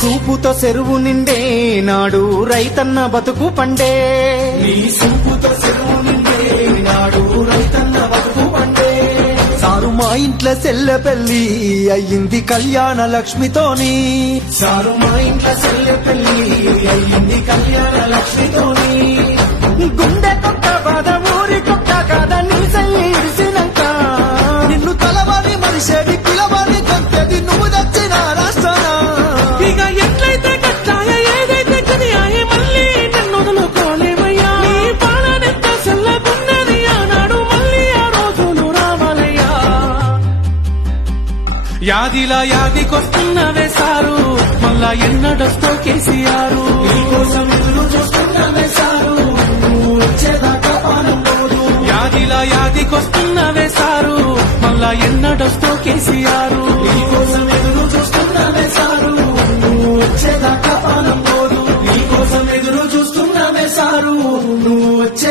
సూపుతో చెరువు నిండే నాడు రైతన్న బతుకు పండే. నీ సూపుతో చెరువు నిండే నాడు రైతన్న బతుకు పండే. సారు మా ఇంట్లో చెల్లె పెళ్లి అయ్యింది కళ్యాణ లక్ష్మితోని. సారు మా ఇంట్లో చెల్లె పెళ్లి అయ్యింది కళ్యాణ లక్ష్మితోని. గుండె కొట్ట బాధ ఊరి కొట్ట కాదా నీ చెల్లి ఇడిసినాక నిన్ను తలవారి మనిషేది పిలవారి కొట్టేది నువ్వు తెచ్చిన రాష్ట్రానా. ఇక ఎట్లయితే కట్టాయ ఏదైతే కనియాయే మళ్ళీ నన్ను వదులుకోలేమయ్యా. నీ పాలనెంత చల్లగున్నది ఆనాడు మళ్ళీ ఆ రోజులు రావాలయ్యా. యాదిలా యాదికొస్తున్నవే సారు మళ్ళా ఎన్నడొస్తో కేసీఆర్. నీకోసం ఎదురు చూస్తున్నవే సారు వచ్చేదాకా పానం పోదు. యాదిలా యాదికొస్తున్నవే సారు మళ్ళా ఎన్నడొస్తో కేసీఆర్.